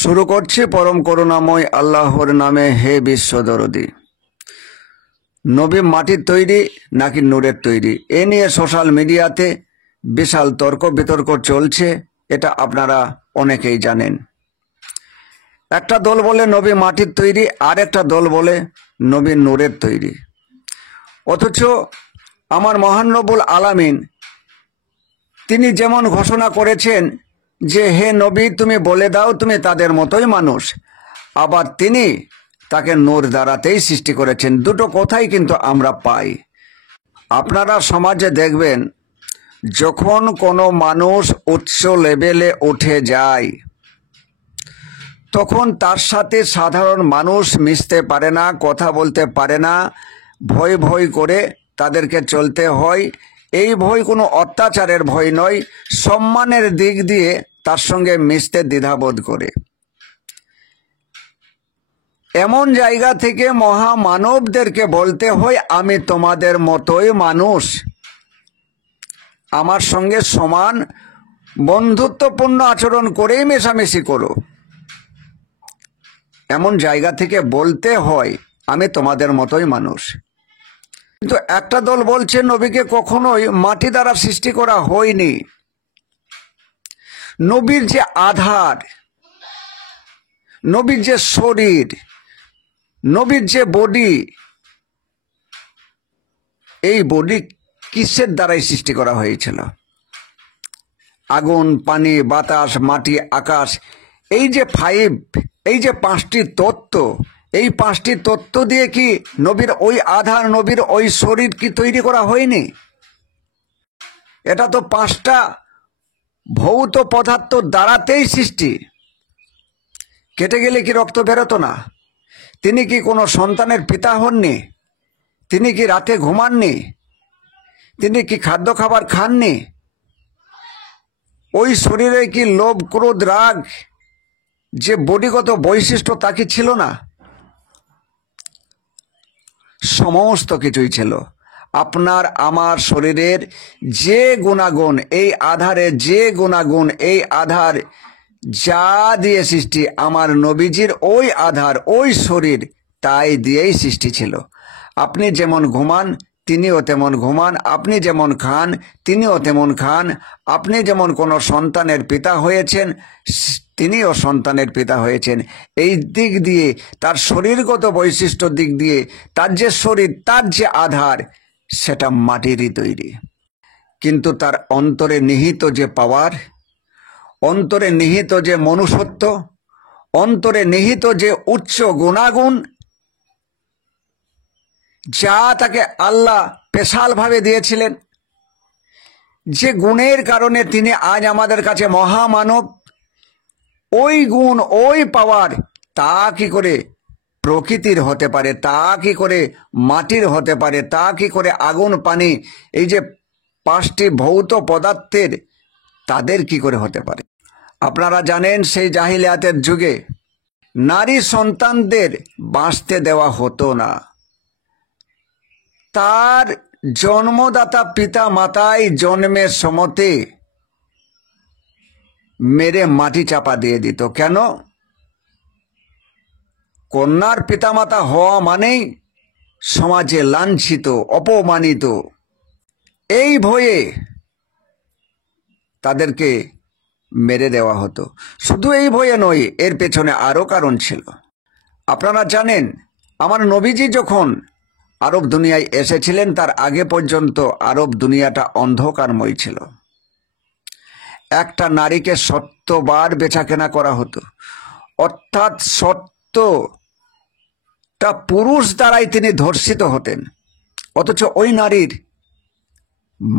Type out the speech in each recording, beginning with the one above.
শুরু করছি পরম করুণাময় আল্লাহর নামে। হে বিশ্বদরদি, নবী মাটির তৈরি নাকি নূরের তৈরি, এ নিয়ে সোশ্যাল মিডিয়াতে বিশাল তর্ক বিতর্ক চলছে। এটা আপনারা অনেকেই জানেন। একটা দল বলে নবী মাটির তৈরি, আর একটা দল বলে নবী নূরের তৈরি। অথচ আমার মহান রব্বুল আলামিন তিনি যেমন ঘোষণা করেছেন যে হে নবী তুমি বলে দাও তুমি তাদের মতোই মানুষ, আবার তিনি তাকে নূর দ্বারাতেই সৃষ্টি করেছেন। দুটো কথাই কিন্তু আমরা পাই। আপনারা সমাজে দেখবেন যখন কোনো মানুষ উচ্চ লেভেলে উঠে যায় তখন তার সাথে সাধারণ মানুষ মিশতে পারে না, কথা বলতে পারে না, ভয় ভয় করে তাদেরকে চলতে হয়। এই ভয় কোনো অত্যাচারের ভয় নয়, সম্মানের দিক দিয়ে তার সঙ্গে মিশতে দ্বিধাবোধ করে। এমন জায়গা থেকে মহামানবদেরকে বলতে হয় আমি তোমাদের মতোই মানুষ, আমার সঙ্গে সমান বন্ধুত্বপূর্ণ আচরণ করেই মেশামেশি করো। এমন জায়গা থেকে বলতে হয় আমি তোমাদের মতোই মানুষ। কিন্তু একটা দল বলছে নবীকে কখনোই মাটি দ্বারা সৃষ্টি করা হয়নি। নবীর যে আধার, নবীর যে শরীর, নবীর যে বডি, এই বডি কিসের দ্বারাই সৃষ্টি করা হয়েছিল? আগুন, পানি, বাতাস, মাটি, আকাশ, এই যে এই যে পাঁচটি তত্ত্ব, এই পাঁচটি তত্ত্ব দিয়ে কি নবীর ওই আধার, নবীর ওই শরীর কি তৈরি করা হয়নি? এটা তো পাঁচটা ভৌত পদার্থ দ্বারাতেই সৃষ্টি। কেটে গেলে কি রক্ত বেরোতো না? তিনি কি কোনো সন্তানের পিতা হননি? তিনি কি রাতে ঘুমাননি? তিনি কি খাদ্য খাবার খাননি? ওই শরীরে কি লোভ, ক্রোধ, রাগ, যে বডিগত বৈশিষ্ট্য তা কি ছিল না? সমস্ত কিছুই ছিল। আপনার আমার শরীরের যে গুণাগুণ, এই আধারে যে গুণাগুণ, এই আধার যা দিয়ে সৃষ্টি, আমার নবীজির ওই আধার, ওই শরীর, তাই দিয়েই সৃষ্টি ছিল। আপনি যেমন ঘুমান তিনিও তেমন ঘুমান, আপনি যেমন খান তিনিও তেমন খান, আপনি যেমন কোনো সন্তানের পিতা হয়েছেন তিনিও সন্তানের পিতা হয়েছেন। এই দিক দিয়ে, তার শরীরগত বৈশিষ্ট্য দিক দিয়ে, তার যে শরীর, তার যে আধার, সেটা মাটিরই তৈরি। কিন্তু তার অন্তরে নিহিত যে পাওয়ার, অন্তরে নিহিত যে মনুষ্যত্ব, অন্তরে নিহিত যে উচ্চ গুণাগুণ, যা তাকে আল্লাহ স্পেশালভাবে দিয়েছিলেন, যে গুণের কারণে তিনি আজ আমাদের কাছে মহামানব, ওই গুণ, ওই পাওয়ার, তা কি করে প্রকৃতির হতে পারে? তা কি করে মাটির হতে পারে? তা কি করে আগুন, পানি, এই যে পাঁচটি ভৌত পদার্থের, তাদের কি করে হতে পারে? আপনারা জানেন সেই জাহিলিয়াতের যুগে নারী সন্তানদের বাঁচতে দেওয়া হতো না। তার জন্মদাতা পিতা মাতাই জন্মের সময়তে মেরে মাটি চাপা দিয়ে দিত। কেন? কন্যার পিতামাতা হওয়া মানেই সমাজে লাঞ্ছিত, অপমানিত। এই ভয়ে তাদেরকে মেরে দেওয়া হতো। শুধু এই ভয়ে নয়, এর পেছনে আরও কারণ ছিল। আপনারা জানেন আমার নবীজি যখন আরব দুনিয়ায় এসেছিলেন তার আগে পর্যন্ত আরব দুনিয়াটা অন্ধকারময় ছিল। একটা নারীকে 70 বার বেচাকেনা করা হতো, অর্থাৎ 70টা পুরুষ দ্বারাই তিনি ধর্ষিত হতেন। অথচ ওই নারীর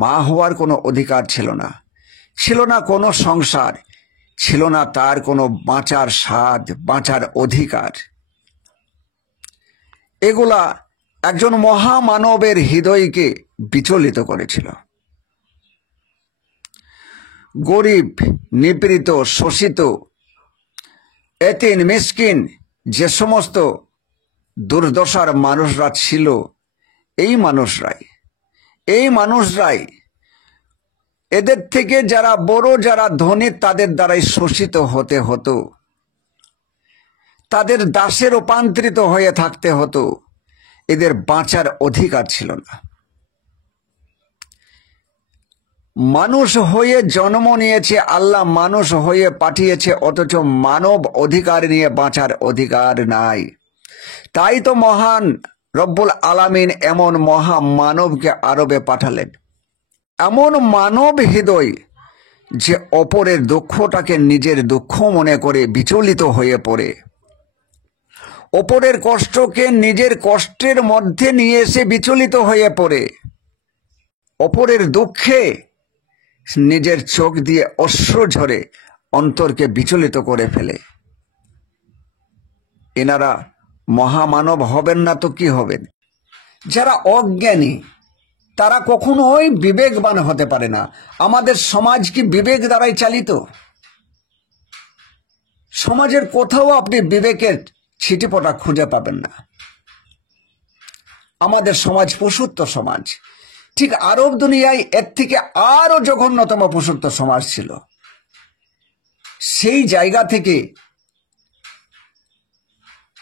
মা হওয়ার কোনো অধিকার ছিল না, ছিল না কোনো সংসার, ছিল না তার কোনো বাঁচার স্বাদ, বাঁচার অধিকার। এগুলা একজন মহামানবের হৃদয়কে বিচলিত করেছিল। গরিব, নিপীড়িত, শোষিত, এতিম, মিসকিন, যে সমস্ত দুর্দশার মানুষরা ছিল, এই মানুষরাই এদের থেকে যারা বড়, যারা ধনী, তাদের দ্বারাই শোষিত হতে হতো। তাদের দাসে রূপান্তরিত হয়ে থাকতে হতো। এদের বাঁচার অধিকার ছিল না। মানুষ হয়ে জন্ম নিয়েছে, আল্লাহ মানুষ হয়ে পাঠিয়েছে, অথচ মানব অধিকার নিয়ে বাঁচার অধিকার নাই। তাই তো মহান রব্বুল আলামিন এমন মহা মানবকে আরবে পাঠালেন, এমন মানব হৃদয় যে অপরের দুঃখটাকে নিজের দুঃখ মনে করে বিচলিত হয়ে পড়ে, অপরের কষ্টকে নিজের কষ্টের মধ্যে নিয়ে এসে বিচলিত হয়ে পড়ে, অপরের দুঃখে নিজের চোখ দিয়ে অশ্রু ঝরে অন্তরকে বিচলিত করে ফেলে। এনারা মহামানব হবেন না তো কি হবেন? যারা অজ্ঞানী তারা কখনোই বিবেকবান হতে পারে না। আমাদের সমাজ কি বিবেক দ্বারাই চালিত? সমাজের কোথাও আপনি বিবেকের ছিটেফোঁটা খুঁজে পাবেন না। আমাদের সমাজ পশুত্ব সমাজ। ঠিক আরব দুনিয়ায় এর থেকে আরো জঘন্যতম পশুত্ব সমাজ ছিল। সেই জায়গা থেকে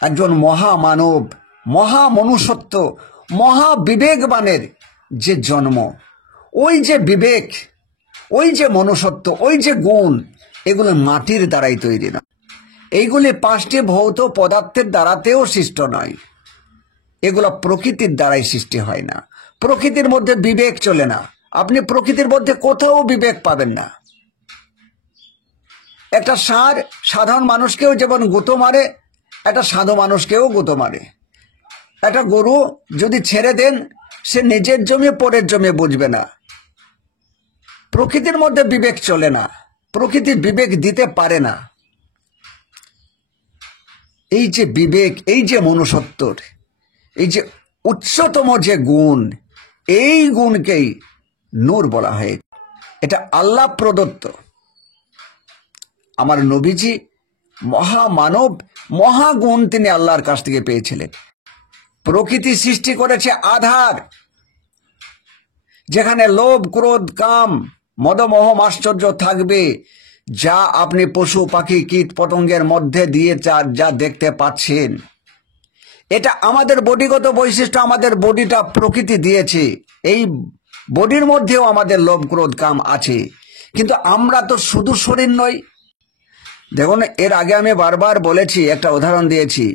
একজন মহামানব, মহামনুষ্যত্ব, মহাবিবেকবানের যে জন্ম, ওই যে বিবেক, ওই যে মনুষ্যত্ব, ওই যে গুণ, এগুলো মাটির দ্বারাই তৈরি না। এইগুলি পাঁচটি ভৌত পদার্থের দ্বারাতেও সৃষ্ট নয়। এগুলো প্রকৃতির দ্বারাই সৃষ্টি হয় না। প্রকৃতির মধ্যে বিবেক চলে না। আপনি প্রকৃতির মধ্যে কোথাও বিবেক পাবেন না। একটা ষাঁড় সাধারণ মানুষকেও যেমন গুঁতো মারে, একটা সাধু মানুষকেও গুঁতো মারে। একটা গরু যদি ছেড়ে দেন, সে নিজের জমি পরের জমি বুঝবে না। প্রকৃতির মধ্যে বিবেক চলে না, প্রকৃতি বিবেক দিতে পারে না। এই যে বিবেক, এই যে মনুষ্যত্বর, এই যে উচ্চতম যে গুণ, এই গুণকেই নূর বলা হয়। এটা আল্লাহ প্রদত্ত। আমার নবীজি মহামানব, মহাগুণ তিনি আল্লাহর কাছ থেকে পেয়েছিলেন। প্রকৃতি সৃষ্টি করেছে আধার, যেখানে লোভ, ক্রোধ, কাম, মদমোহ, আশ্চর্য থাকবে। যা আপনি পশু পাখি কীট পতঙ্গের মধ্যে দিয়ে যা দেখতে পাচ্ছেন, এটা আমাদের বডিগত বৈশিষ্ট্য। আমাদের বডিটা প্রকৃতি দিয়েছে। এই বডির মধ্যেও আমাদের লোভ, ক্রোধ, কাম আছে। কিন্তু আমরা তো শুধু শরীর নই। দেখুন, এর আগে আমি বারবার বলেছি, একটা উদাহরণ দিয়েছি,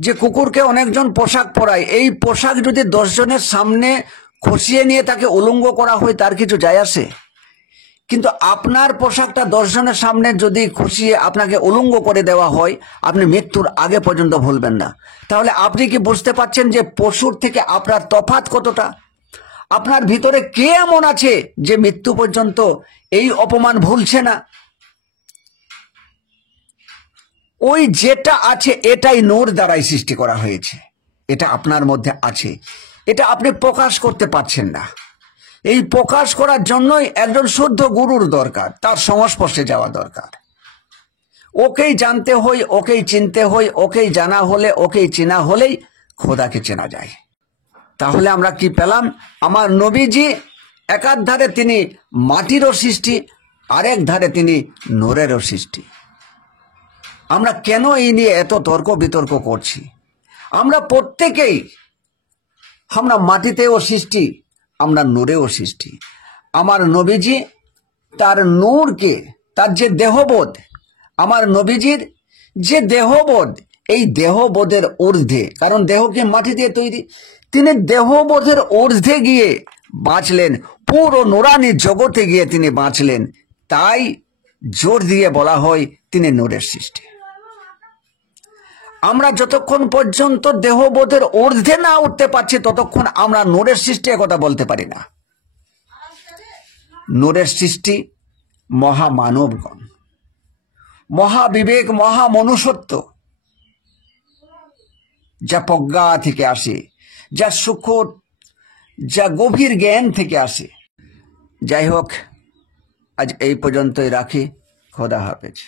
যে কুকুরকে অনেকজন পোশাক পরায়। এই পোশাক যদি 10 জনের সামনে খসিয়ে নিয়ে তাকে উলঙ্গ করা হয়, তার কিছু যায় আসে? কিন্তু আপনার পোশাকটা 10 জনের সামনে যদি খসিয়ে আপনাকে উলঙ্গ করে দেওয়া হয়, আপনি মৃত্যুর আগে পর্যন্ত ভুলবেন না। তাহলে আপনি কি বুঝতে পারছেন যে পশুর থেকে আপনার তফাৎ কতটা? আপনার ভিতরে কে এমন আছে যে মৃত্যু পর্যন্ত এই অপমান ভুলছে না? ওই যেটা আছে এটাই নূর দ্বারাই সৃষ্টি করা হয়েছে। এটা আপনার মধ্যে আছে, এটা আপনি প্রকাশ করতে পারছেন না। এই প্রকাশ করার জন্যই একজন শুদ্ধ গুরুর দরকার, তার সংস্পর্শে যাওয়া দরকার। ওকেই জানতে হয়, ওকেই চিনতে হয়। ওকেই জানা হলে, ওকেই চেনা হলেই খোদাকে চেনা যায়। তাহলে আমরা কি পেলাম? আমার নবীজি একার ধারে তিনি মাটিরও সৃষ্টি, আরেক ধারে তিনি নূরেরও সৃষ্টি। আমরা কেন এই নিয়ে এত তর্ক বিতর্ক করছি? আমরা প্রত্যেকেই, আমরা মাটিতেও সৃষ্টি, আমরা নূরেও সৃষ্টি। আমার নবীজি তার নূরকে, তার যে দেহবোধ, আমার নবীজির যে দেহবোধ, এই দেহবোধের ঊর্ধ্বে, কারণ দেহ কি মাটি দিয়ে তৈরি, তিনি দেহবোধের ঊর্ধ্বে গিয়ে বাঁচলেন, পুরো নুরানি জগতে গিয়ে তিনি বাঁচলেন। তাই জোর দিয়ে বলা হয় তিনি নূরের সৃষ্টি। আমরা যতক্ষণ পর্যন্ত দেহবোধের ঊর্ধ্বে না উঠতে পারছি, ততক্ষণ আমরা নূরের সৃষ্টি কথা বলতে পারি না। নূরের সৃষ্টি মহামানবগণ, মহাবিবেক, মহামনুষ্যত্ব, যা প্রজ্ঞা থেকে আসে, যা সূক্ষ্ম, যা গভীর জ্ঞান থেকে আসে। যাই হোক, আজ এই পর্যন্তই রাখি। খোদা হাফেজ।